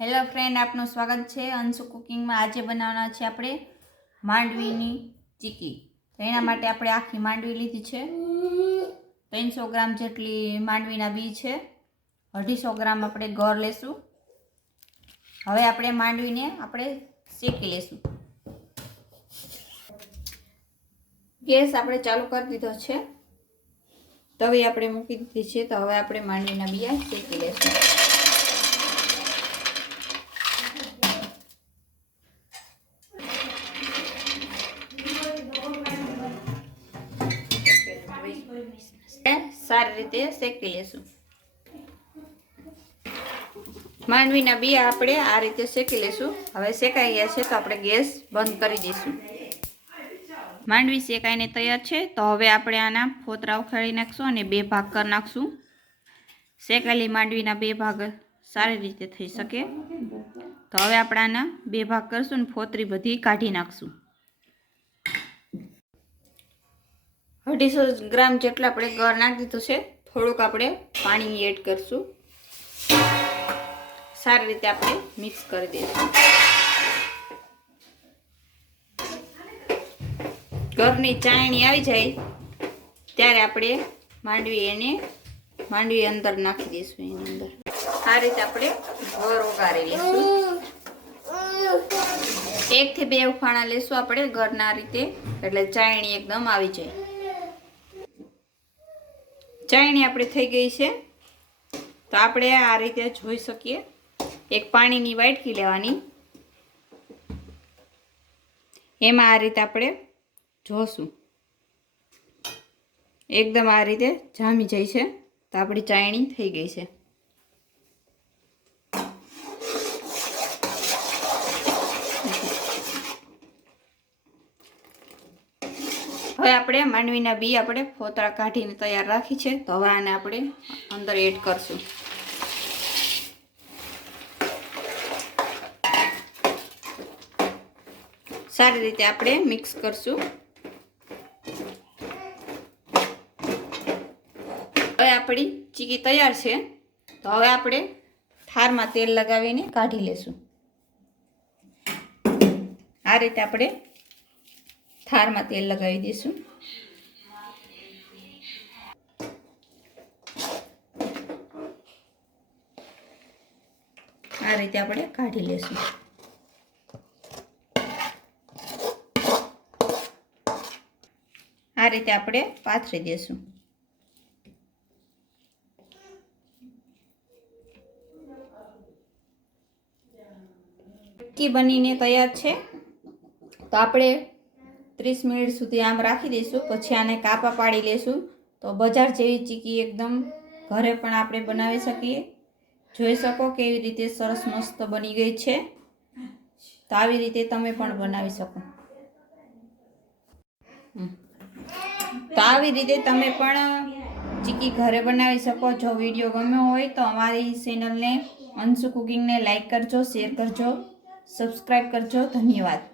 Hello friend, આપનું સ્વાગત છે અંશુ કુકિંગમાં। આજે બનાવવાના છે આપણે માંડવીની ચીકી। તો એના માટે આપણે આખી માંડવી લીધી છે। 300 ગ્રામ જેટલી માંડવીના બી છે। 250 ગ્રામ આપણે ગોળ લેશું। હવે આપણે માંડવીને આપણે શેકી લેશું। ગેસ આપણે ચાલુ કરી દીધો છે। તવી આપણે મૂકી દીધી છે। તો હવે આપણે માંડવીના બિયા શેકી લેશું। સારી રીતે શેકી લેશું। માંડવીના બિયા આપણે આ રીતે શેકી લેશું। હવે શેકાઈ ગયા છે તો આપણે ગેસ બંધ કરી દઈશું। માંડવી શેકાઈને તૈયાર છે। તો હવે આપણે આના ફોતરા ઉખાડી નાખશું અને 2 ભાગ કરી નાખશું। શેકાયેલી માંડવીના 2 ભાગ સારી રીતે થઈ શકે। તો હવે આપણે આના 2 ભાગ કરશું અને ફોતરી બધી કાઢી નાખશું। 250 ગ્રામ જેટલા આપણે ગળ નાખી દીધું છે। થોડુંક આપણે પાણી એડ કરશું। સારી રીતે આપણે મિક્સ કરી દઈશું। ગળની ચાયણી આવી જાય ત્યારે આપણે માંડવી અંદર નાખી દઈશું। એની અંદર આ રીતે આપણે ગળ ઓગાળી લઈશું। 1 થી 2 ઉફાણા લેશું આપણે ગળના રીતે, એટલે ચાયણી એકદમ આવી જાય। ચાયણી આપણે થઈ ગઈ છે। તો આપણે આ રીતે જોઈ શકીએ। એક પાણીની વાટકી લેવાની, એમાં આ રીતે આપણે જોશું એકદમ આ રીતે જામી જાય છે। તો આપણી ચાયણી થઈ ગઈ છે। હવે આપણે માંડવીના બી આપણે ફોતરા કાઢીને તૈયાર રાખી છે। તો હવે આને આપણે અંદર એડ કરશું। સારી રીતે આપણે મિક્સ કરશું। હવે આપણી ચીકી તૈયાર છે। તો હવે આપણે થાળમાં તેલ લગાવીને કાઢી લેશું। આ રીતે આપણે થાળમાં તેલ લગાવી દઈશું। આ રીતે આપણે કાઢી લેશું। આ રીતે આપણે પાથરી દઈશું। ચીકી બનીને તૈયાર છે। તો આપણે 30 મિનિટ સુધી આમ રાખી દઈશું। પછી આને કાપા પાડી લેશું। તો બજાર જેવી ચીકી એકદમ ઘરે પણ આપણે બનાવી શકીએ। જોઈ શકો કેવી રીતે સરસ મસ્ત બની ગઈ છે। તો આવી રીતે તમે પણ બનાવી શકો। તો આવી રીતે તમે પણ ચીકી ઘરે બનાવી શકો। જો વિડીયો ગમ્યો હોય તો અમારી ચેનલને અંશુ કુકિંગને લાઈક કરજો, શેર કરજો, સબસ્ક્રાઈબ કરજો। ધન્યવાદ।